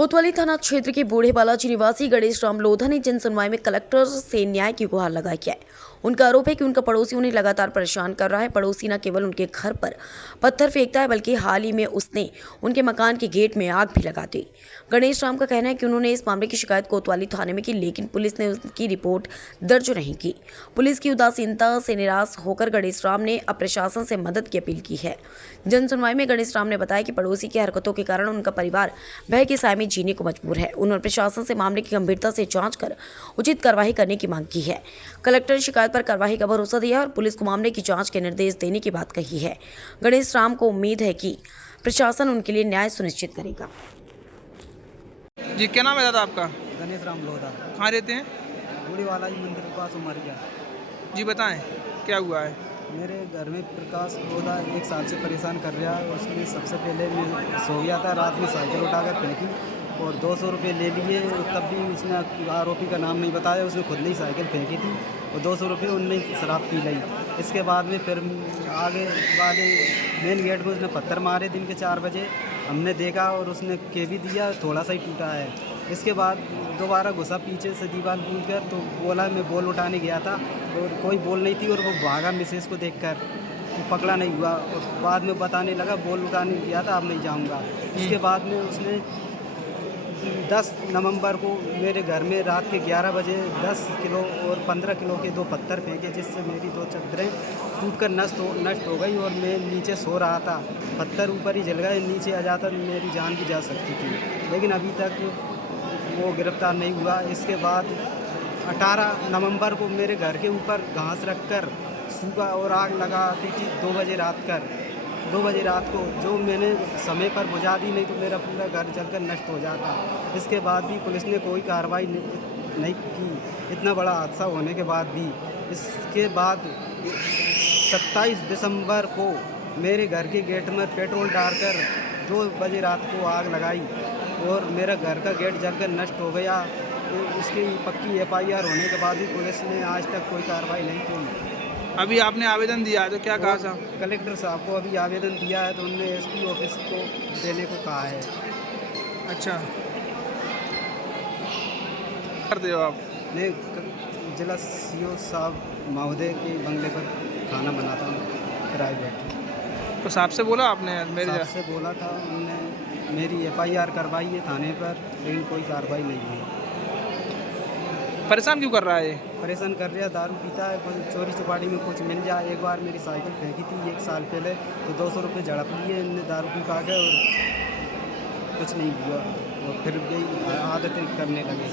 कोतवाली थाना क्षेत्र के बूढ़े बालाजी निवासी गणेश राम लोधा ने जन सुनवाई में कलेक्टर से न्याय की गुहार लगाई है। उनका आरोप है कि उनका पड़ोसी उन्हें लगातार परेशान कर रहा है। पड़ोसी न केवल उनके घर पर पत्थर फेंकता है बल्कि हाल ही में उसने उनके मकान के गेट में आग भी लगा दी। गणेश राम का कहना है कि उन्होंने इस मामले की शिकायत कोतवाली थाने में की, लेकिन पुलिस ने उसकी रिपोर्ट दर्ज नहीं की। पुलिस की उदासीनता से निराश होकर गणेश राम ने अब प्रशासन से मदद की अपील की है। जन सुनवाई में गणेश राम ने बताया कि पड़ोसी की हरकतों के कारण उनका परिवार भय के साए में जीने को मजबूर है। उन्होंने प्रशासन से मामले की गंभीरता से जांच कर उचित कार्रवाई करने की मांग की है। कलेक्टर ने शिकायत पर कार्रवाई का भरोसा दिया और पुलिस को मामले की जांच के निर्देश देने की बात कही है। गणेश राम को उम्मीद है कि प्रशासन उनके लिए न्याय सुनिश्चित करेगा। जी, क्या नाम है दादा आपका? गणेश राम लोधा। कहाँ रहते हैं? बूढ़ी बालाजी मंदिर के पास उमरिया। जी बताएं, क्या हुआ है? मेरे घर में प्रकाश लोधा 1 साल से परेशान कर रहा है। उसने सबसे पहले मैं सो गया था, रात में साइकिल उठाकर फेंकी और 200 रुपये ले लिए। तब भी उसने आरोपी का नाम नहीं बताया, उसने खुद ही साइकिल फेंकी थी और 200 रुपये उनने शराब पी ली। इसके बाद में फिर आगे वाले मेन गेट में उसने पत्थर मारे दिन के 4 बजे। हमने देखा और उसने के भी दिया, थोड़ा सा ही टूटा है। इसके बाद दोबारा घुसा पीछे से दीवार कूद कर, तो बोला मैं बॉल उठाने गया था और कोई बॉल नहीं थी और वो भागा मिसेस को देखकर, वो पकड़ा नहीं हुआ और बाद में बताने लगा बॉल उठाने गया था, अब नहीं जाऊंगा। इसके बाद में उसने 10 नवंबर को मेरे घर में रात के 11 बजे 10 किलो और 15 किलो के 2 पत्थर फेंके, जिससे मेरी 2 चादरें टूटकर नष्ट हो गई और मैं नीचे सो रहा था। पत्थर ऊपर ही जल गए, नीचे आ जाता मेरी जान भी जा सकती थी, लेकिन अभी तक वो गिरफ्तार नहीं हुआ। इसके बाद 18 नवंबर को मेरे घर के ऊपर घास रखकर सूखा और आग लगाती थी 2 बजे रात को, जो मैंने समय पर बुझा दी, नहीं तो मेरा पूरा घर जलकर नष्ट हो जाता। इसके बाद भी पुलिस ने कोई कार्रवाई नहीं की, इतना बड़ा हादसा होने के बाद भी। इसके बाद 27 दिसंबर को मेरे घर के गेट में पेट्रोल डालकर 2 बजे रात को आग लगाई और मेरा घर का गेट जलकर नष्ट हो गया। उसकी पक्की FIR होने के बाद भी पुलिस ने आज तक कोई कार्रवाई नहीं की। अभी आपने आवेदन दिया है तो क्या कहा साहब? कलेक्टर साहब को अभी आवेदन दिया है तो उन्होंने SP ऑफिस को देने को कहा है। अच्छा, करते हो आप? मैं जिला CO साहब महोदय के बंगले पर खाना बनाता हूँ प्राइवेट। तो साहब से बोला आपने? साहब से बोला था, उन्होंने मेरी FIR करवाई है थाने पर, लेकिन कोई कार्रवाई नहीं हुई। परेशान क्यों कर रहा है ये? परेशान कर रहा है, दारू पीता है, चोरी चपाटी में कुछ मिल जाए। एक बार मेरी साइकिल फेंकी थी 1 साल पहले, तो 200 रुपये झड़प लिए इनने दारू पी पा के और कुछ नहीं हुआ और फिर यही आदतें करने लगे।